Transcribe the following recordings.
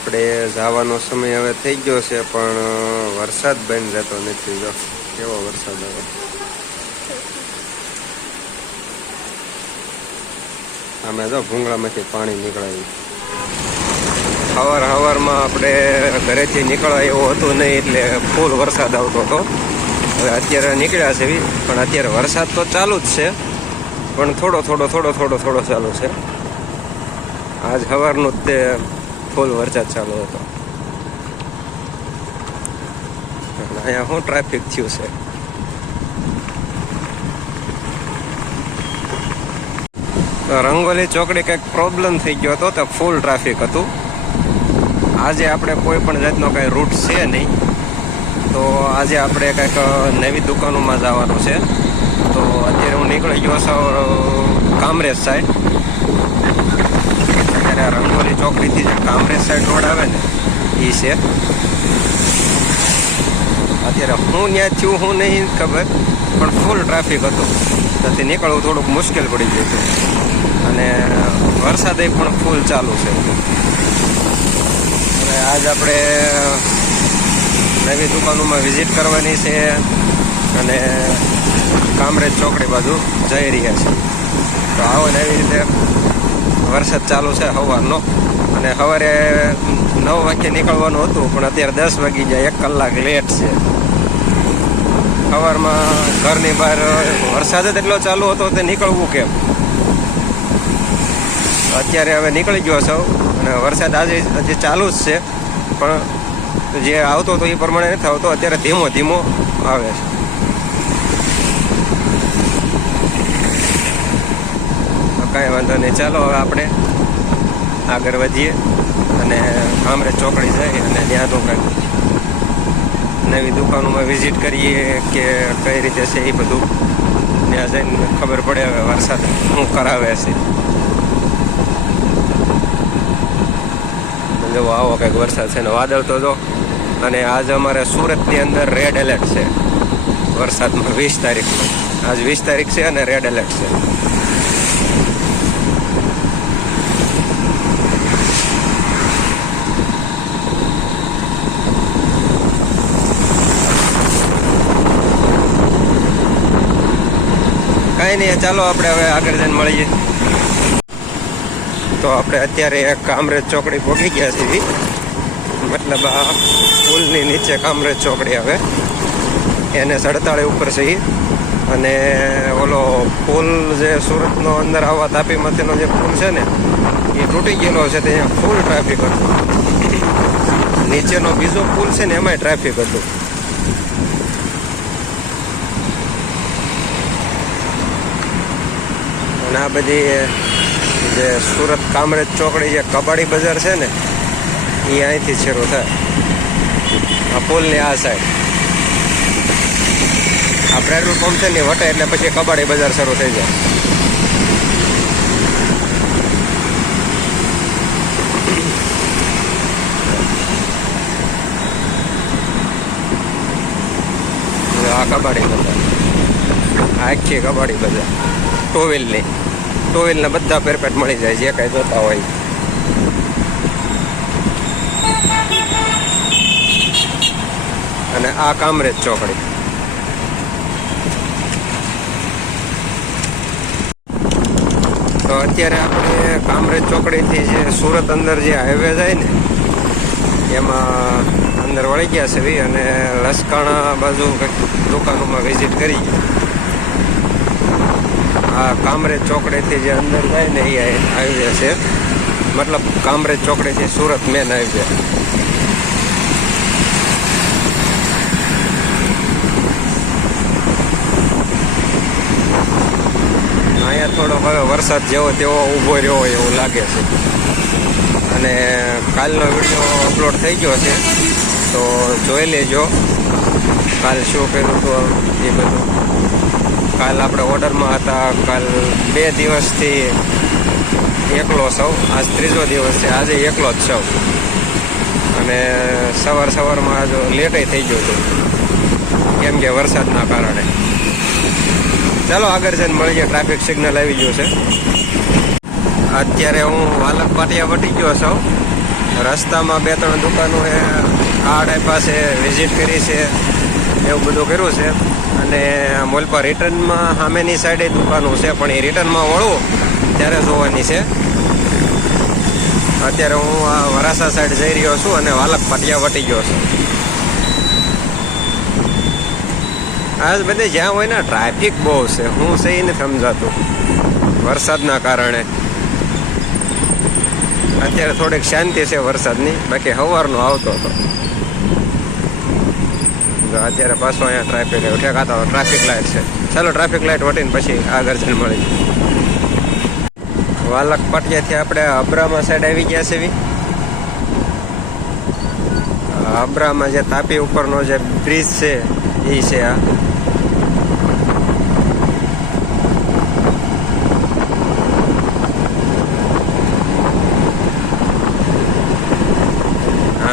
આપણે જવાનો સમય હવે થઈ ગયો છે, પણ વરસાદ બંધ રહેતો નથી. જો કેવો વરસાદ આવે. આમે જો ભૂંગળામાંથી પાણી નીકળાયું. સવારમાં આપણે ઘરેથી નીકળવા એવું હતું નહીં, એટલે ફૂલ વરસાદ આવતો હતો. હવે અત્યારે નીકળ્યા છે, પણ અત્યારે વરસાદ તો ચાલુ જ છે, પણ થોડો ચાલુ છે. આજ સવારનું જ તે ફૂલ વરસાદ ચાલુ હતો. અહીંયા શું ટ્રાફિક થયું છે. રંગોલી ચોકડી કંઈક પ્રોબ્લેમ થઈ ગયો હતો, તો ફૂલ ટ્રાફિક હતું. આજે આપણે કોઈ પણ જાતનો કંઈ રૂટ છે નહીં, તો આજે આપણે કંઈક નવી દુકાનોમાં જવાનું છે. તો અત્યારે હું નીકળી ગયો છું કામરેજ સાઈડ. અત્યારે રંગોલી ચોકડીથી જે કામરેજ સાઈડ રોડ આવે ને એ છે. અત્યારે હું ત્યાં થયું હું નહીં ખબર, પણ ફૂલ ટ્રાફિક હતું. ત્યાંથી નીકળવું થોડુંક મુશ્કેલ પડી ગયું હતું, અને વરસાદ પણ ફૂલ ચાલુ છે. હવે આજ આપણે નવી દુકાનોમાં વિઝિટ કરવાની છે, અને કામરેજ ચોકડી બાજુ જઈ રહ્યા છે. તો આવો ને એવી રીતે વરસાદ ચાલુ છે સવારનો, અને સવારે 9 વાગ્યે નીકળવાનું હતું, પણ અત્યારે 10 વાગી જાય, 1 કલાક લેટ છે. સવારમાં ઘરની બહાર વરસાદ જ એટલો ચાલુ હતો, તે નીકળવું કેમ. અત્યારે હવે નીકળી ગયો છો, અને વરસાદ આજે હજી ચાલુ જ છે, પણ જે આવતો હતો એ પ્રમાણે નથી આવતો. અત્યારે ધીમો આવે છે. કાંઈ વાંધો નહીં, ચાલો હવે આપણે આગળ વધીએ અને કામરેજ ચોકડી જઈએ, અને ત્યાંનું કંઈક નવી દુકાનોમાં વિઝિટ કરીએ કે કઈ રીતે છે એ બધું ત્યાં જઈને ખબર પડે હવે વરસાદ શું કરાવે છે. જો આવો કંઈક વરસાદ છે ને વાદળ તો જો. અને આજે અમારે સુરતની અંદર રેડ એલર્ટ છે વરસાદમાં 20 તારીખમાં. આજ 20 તારીખ છે અને રેડ એલર્ટ છે. કાંઈ નહીં, ચાલો આપણે હવે આગળ જઈને મળીએ. તો આપણે અત્યારે કામરેજ ચોકડી પહોંચી ગયા છીએ. મતલબ આ પુલની નીચે કામરેજ ચોકડી આવે, એને 47 ઉપર છે. અને ઓલો પુલ જે સુરતનો અંદર આવવા તાપીમાંથીનો જે પુલ છે ને, એ તૂટી ગયેલો છે. ત્યાં ફૂલ ટ્રાફિક હતું. નીચેનો બીજો પુલ છે ને, એમાંય ટ્રાફિક હતું. અને આ બધી જે સુરત કામરેજ ચોકડી જે કબાડી બજાર છે ને, એ અહીંથી શરૂ થાય. આ પુલની આ સાઈડ આ પેટ્રોલ પંપ છે ને વટે, એટલે પછી કબાડી બજાર શરૂ થઈ જાય. આ કબાડી બજાર, આખી કબાડી બજાર. ટુ-વ્હીલના બધા પરફેક્ટ મળી જાય, જે કાંઈ જોતા હોય. અને આ કામરેજ ચોકડી. તો અત્યારે આપણે કામરેજ ચોકડીથી જે સુરત અંદર જે હાઈવે જાય ને, એમાં અંદર વળી ગયા છે, અને લસકાણા બાજુ કંઈક દુકાનોમાં વિઝિટ કરી. આ કામરેજ ચોકડીથી જે અંદર જાય ને એ હાઈવે છે. મતલબ કામરેજ ચોકડીથી સુરત મેન હાઈવે. અહીંયા થોડોક હવે વરસાદ જેવો તેવો ઊભો રહ્યો હોય એવું લાગે છે. અને કાલનો વિડીયો અપલોડ થઈ ગયો છે, તો જોઈ લેજો કાલ શું કર્યું હતું એ બધું. કાલ આપણે ઓર્ડરમાં હતા. કાલ 2 દિવસથી એકલો સૌ. આજ 3જો દિવસ છે, આજે એકલો જ સૌ. અને સવારમાં આજ લેટે થઈ ગયું હતું, કેમ કે વરસાદના કારણે. ચાલો આગળ જઈને મળીએ. ટ્રાફિક સિગ્નલ આવી ગયું છે. અત્યારે હું વાલક પાટિયા વટી ગયો છું, રસ્તામાં 2-3 દુકાનો છે, કાર્ડ આપ્યા છે, વિઝિટ કરી છે, એવું બધું કર્યું છે. અને મોલ પર રિટર્નમાં સામેની સાઈડે દુકાનો છે, પણ એ રિટર્નમાં વળવું ત્યારે જોવાની છે. અત્યારે હું આ વરાસા સાઈડ જઈ રહ્યો છું અને વાલક પાટિયા વટી ગયો છું. આજ બધે જ્યાં હોય ને ટ્રાફિક બહુ છે, હું છે એ નથી સમજાતું વરસાદના કારણે. અત્યારે થોડીક શાંતિ છે વરસાદની, બાકી સવારનો આવતો હતો. અત્યારે પાછો અહીંયા ટ્રાફિક ઠેકાતો ટ્રાફિક લાઇટ છે. ચાલો ટ્રાફિક લાઇટ વટીને પછી આગળ જઈને મળી. વાલક પાટિયાથી આપણે અબ્રામા સાઈડ આવી ગયા છે. અબ્રામાં જે તાપી ઉપરનો જે બ્રિજ છે એ છે આ.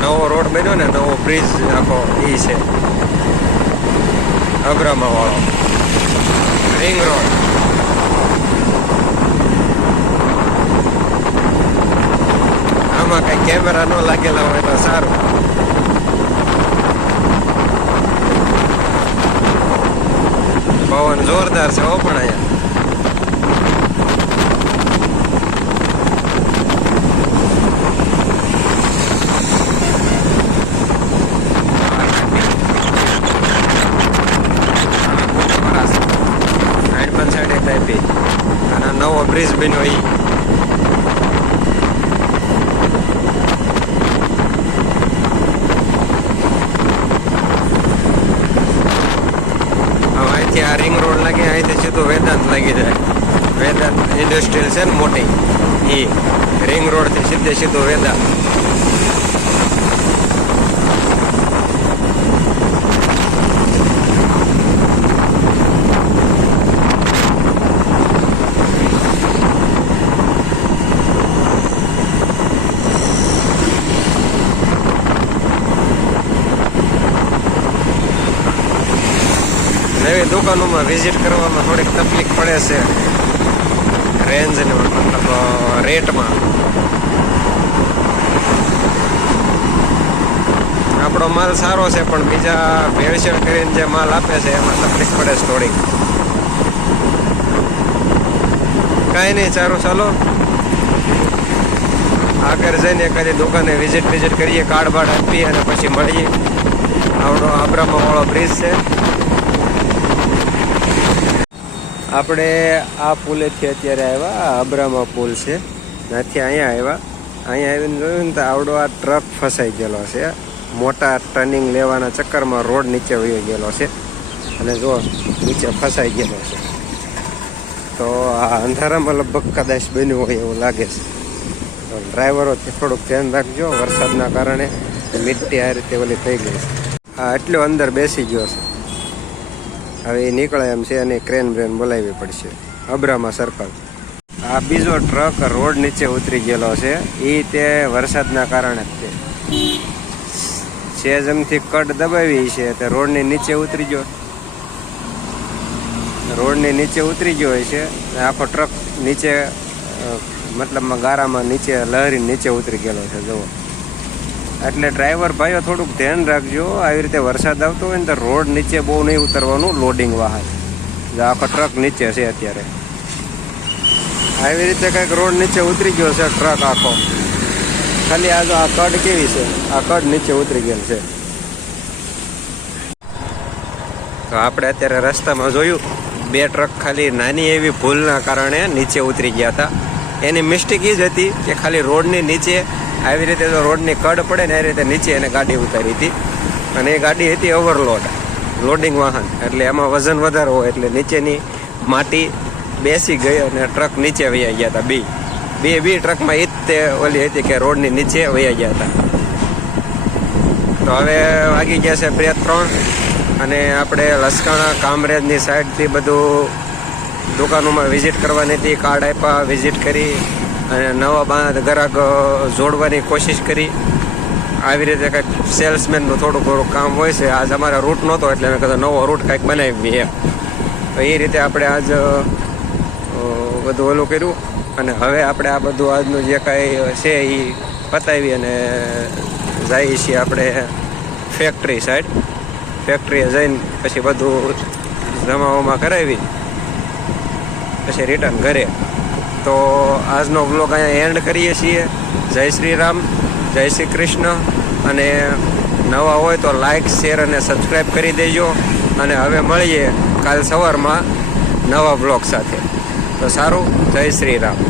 નવો રોડ બન્યો ને, નવો બ્રિજ આખો એ છે અબ્રામા વાળો રિંગ રોડ. આમાં કઈ કેમેરા ન લાગેલા હોય તો સારું. પવન જોરદાર છે હો પણ અહીંયા. અને નવો બ્રિજ બન્યો એ. અહીંથી આ રિંગ રોડ લાગે, અહીંથી સીધું વેદાંત લાગી જાય. વેદાંત ઇન્ડસ્ટ્રીયલ છે ને મોટી, એ રિંગ રોડથી સીધું વેદાંત. નવી દુકાનોમાં વિઝિટ કરવામાં થોડીક તકલીફ પડે છે રેન્જને, મતલબ રેટમાં. આપણો માલ સારો છે પણ બીજા ભેળસેળ કરીને જે માલ આપે છે એમાં તકલીફ પડે છે થોડીક. કાંઈ નહીં, સારું ચાલો આગળ જઈને કદી દુકાને વિઝિટ કરીએ, કાર્ડ બાર્ડ આપીએ અને પછી મળીએ. આવડો અબ્રામા વાળો બ્રિજ છે. આપણે આ પુલેથી અત્યારે આવ્યા, આ અબ્રામા પુલ છે, ત્યાંથી અહીંયા આવ્યા. અહીંયા આવીને જોયું ને તો આવડો આ ટ્રક ફસાઈ ગયેલો છે. મોટા ટર્નિંગ લેવાના ચક્કરમાં રોડ નીચે વહી ગયેલો છે અને જો નીચે ફસાઈ ગયેલો છે. તો આ અંધારામાં લગભગ કદાચ બન્યું હોય એવું લાગે છે. તો ડ્રાઈવરોથી થોડુંક ધ્યાન રાખજો, વરસાદના કારણે મીઠી આ રીતે ઓલી થઈ ગઈ છે. આ એટલો અંદર બેસી ગયો છે. હવે એ નીકળે એમ છે અને ક્રેન બ્રેન બોલાવવી પડશે. અબ્રામા સર્કલ. આ બીજો ટ્રક રોડ નીચે ઉતરી ગયેલો છે. એ તે વરસાદના કારણે જ તે સેજમથી કટ દબાવી છે તે રોડની નીચે ઉતરી ગયો. રોડની નીચે ઉતરી ગયો હોય છે. આખો ટ્રક નીચે મતલબમાં ગારામાં નીચે લહેરી નીચે ઉતરી ગયેલો છે જુઓ. એટલે ડ્રાઈવર ભાઈઓ થોડુંક ધ્યાન રાખજો. આવી રીતે વરસાદ આવતો હોય ને તો રોડ નીચે બહુ નહીં ઉતરવાનું. લોડિંગ વાહન આખો ટ્રક નીચે છે અત્યારે. આવી રીતે કંઈક રોડ નીચે ઉતરી ગયો છે ટ્રક આખો. ખાલી આ જો આ કડ કેવી છે, આ કડ નીચે ઉતરી ગયેલ છે. તો આપણે અત્યારે રસ્તામાં જોયું 2 ટ્રક ખાલી નાની એવી ભૂલના કારણે નીચે ઉતરી ગયા હતા. એની મિસ્ટેક એ જ હતી કે ખાલી રોડની નીચે આવી રીતે જો રોડની કડ પડે ને એ રીતે નીચે એને ગાડી ઉતારી હતી. અને એ ગાડી હતી ઓવરલોડ, લોડિંગ વાહન, એટલે એમાં વજન વધારે હોય એટલે નીચેની માટી બેસી ગઈ અને ટ્રક નીચે વહી ગયા હતા. બે ટ્રકમાં એ જ તે ઓલી હતી કે રોડની નીચે વહી ગયા હતા. તો હવે વાગી ગયા છે 3 અને આપણે લસકાણા કામરેજની સાઈડથી બધું દુકાનોમાં વિઝિટ કરવાની હતી. કાર્ડ આપ્યા, વિઝિટ કરી અને નવા ગ્રાહક જોડવાની કોશિશ કરી. આવી રીતે કંઈક સેલ્સમેનનું થોડું ઘણું કામ હોય છે. આજ અમારે રૂટ નહોતો એટલે મેં કીધું નવો રૂટ કંઈક બનાવીએ. તો એ રીતે આપણે આજ બધું ઓલું કર્યું. અને હવે આપણે આ બધું આજનું જે કાંઈ છે એ પતાવી અને જઈએ છીએ આપણે ફેક્ટરી સાઈડ. ફેક્ટરીએ જઈને પછી બધું જમાવવામાં કરાવી પછી રિટર્ન ઘરે. તો આજનો બ્લોગ અહીંયા એન્ડ કરીએ છીએ. જય શ્રી રામ, જય શ્રી કૃષ્ણ. અને નવા હોય તો લાઈક, શેર અને સબસ્ક્રાઈબ કરી દેજો. અને હવે મળીએ કાલ સવારમાં નવા બ્લોગ સાથે. તો સારું, જય શ્રી રામ.